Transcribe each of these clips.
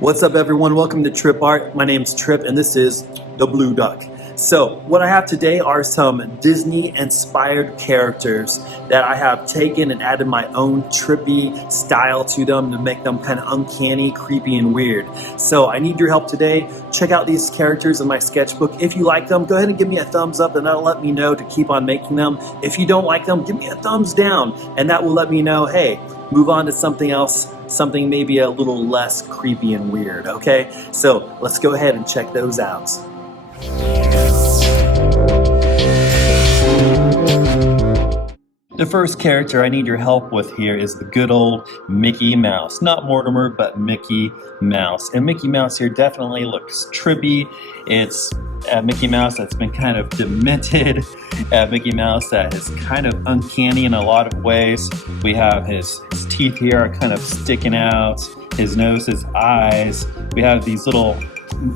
What's up, everyone? Welcome to Trip Art. My name's Trip, and this is the Blue Duck. So what I have today are some Disney-inspired characters that I have taken and added my own trippy style to them to make them kind of uncanny, creepy, and weird. So I need your help today. Check out these characters in my sketchbook. If you like them, go ahead and give me a thumbs up, and that'll let me know to keep on making them. If you don't like them, give me a thumbs down, and that will let me know, hey, move on to something else, something maybe a little less creepy and weird, okay? So let's go ahead and check those out. The first character I need your help with here is the good old Mickey Mouse. Not Mortimer, but Mickey Mouse. And Mickey Mouse here definitely looks trippy. It's a Mickey Mouse that's been kind of demented. Mickey Mouse that is kind of uncanny in a lot of ways. We have his teeth here are kind of sticking out. His nose, his eyes. We have these little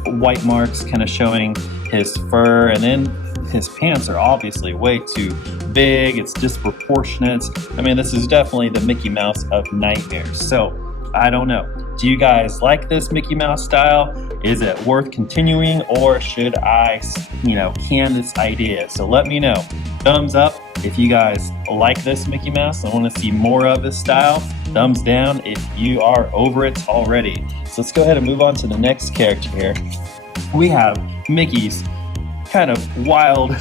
white marks kind of showing his fur, and then his pants are obviously way too big. It's disproportionate. I mean, this is definitely the Mickey Mouse of nightmares. So I don't know. Do you guys like this Mickey Mouse style? Is it worth continuing, or should I, can this idea? So let me know. Thumbs up if you guys like this Mickey Mouse and want to see more of this style. Thumbs down if you are over it already. So let's go ahead and move on to the next character here. We have Mickey's kind of wild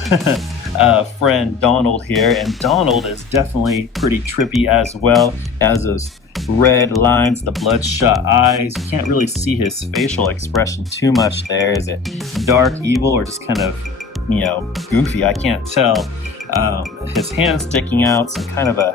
friend Donald here, and Donald is definitely pretty trippy as well. As those red lines, the bloodshot eyes. You can't really see his facial expression too much there. Is it dark, evil, or just kind of, goofy? I can't tell. His hand sticking out, some kind of a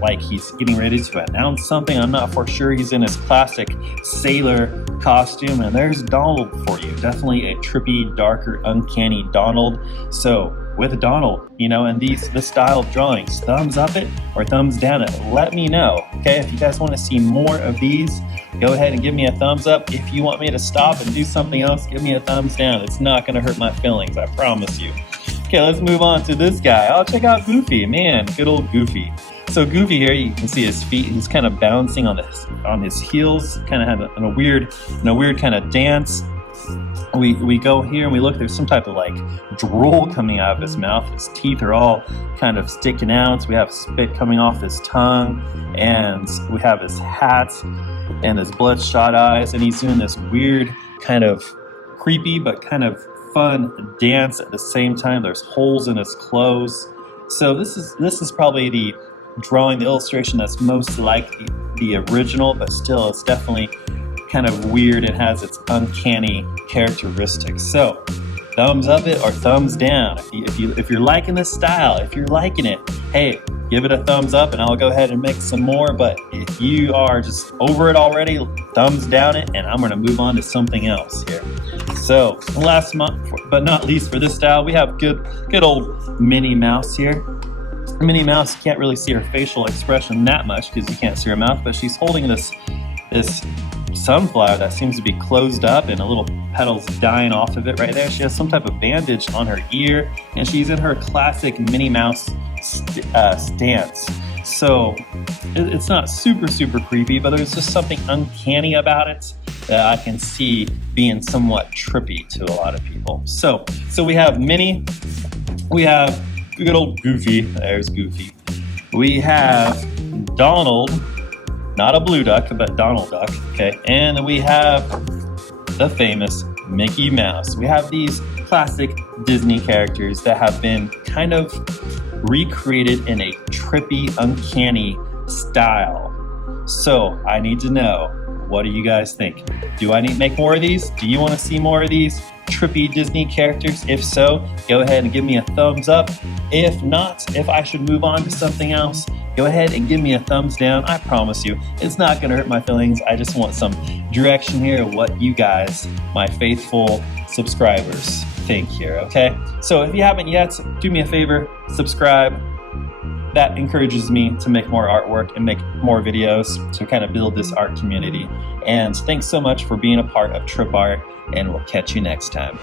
like he's getting ready to announce something. I'm not for sure. He's in his classic sailor costume, and there's Donald for you. Definitely a trippy, darker, uncanny Donald. So with Donald, and this style of drawings, thumbs up it or thumbs down it. Let me know, okay? If you guys want to see more of these, go ahead and give me a thumbs up. If you want me to stop and do something else, give me a thumbs down. It's not going to hurt my feelings, I promise you. Okay, let's move on to this guy. Oh, check out Goofy. Man, good old Goofy. So Goofy here, you can see his feet. He's kind of bouncing on his heels, kind of have a weird kind of dance. We go here and we look. There's some type of like drool coming out of his mouth. His teeth are all kind of sticking out. We have spit coming off his tongue, and we have his hat and his bloodshot eyes. And he's doing this weird kind of creepy but kind of fun dance at the same time. There's holes in his clothes. So this is probably the drawing, the illustration that's most like the original, but still it's definitely kind of weird and has its uncanny characteristics. So thumbs up it or thumbs down. If you're liking this style, if you're liking it, hey, give it a thumbs up and I'll go ahead and make some more. But if you are just over it already, thumbs down it, and I'm going to move on to something else here. So last month, but not least for this style, we have good old Minnie Mouse here. Minnie Mouse, you can't really see her facial expression that much because you can't see her mouth, but she's holding this sunflower that seems to be closed up and a little petals dying off of it right there. She has some type of bandage on her ear, and she's in her classic Minnie Mouse stance. So it's not super creepy, but there's just something uncanny about it that I can see being somewhat trippy to a lot of people. So we have Minnie, we have good old Goofy. There's Goofy. We have Donald, not a blue duck, but Donald Duck, okay? And we have the famous Mickey Mouse. We have these classic Disney characters that have been kind of recreated in a trippy, uncanny style. So I need to know, what do you guys think? Do I need to make more of these? Do you want to see more of these trippy Disney characters? If so, go ahead and give me a thumbs up. If not, if I should move on to something else, go ahead and give me a thumbs down. I promise you, it's not going to hurt my feelings. I just want some direction here of what you guys, my faithful subscribers, think here, okay? So if you haven't yet, do me a favor, subscribe. That encourages me to make more artwork and make more videos to kind of build this art community. And thanks so much for being a part of Trip Art, and we'll catch you next time.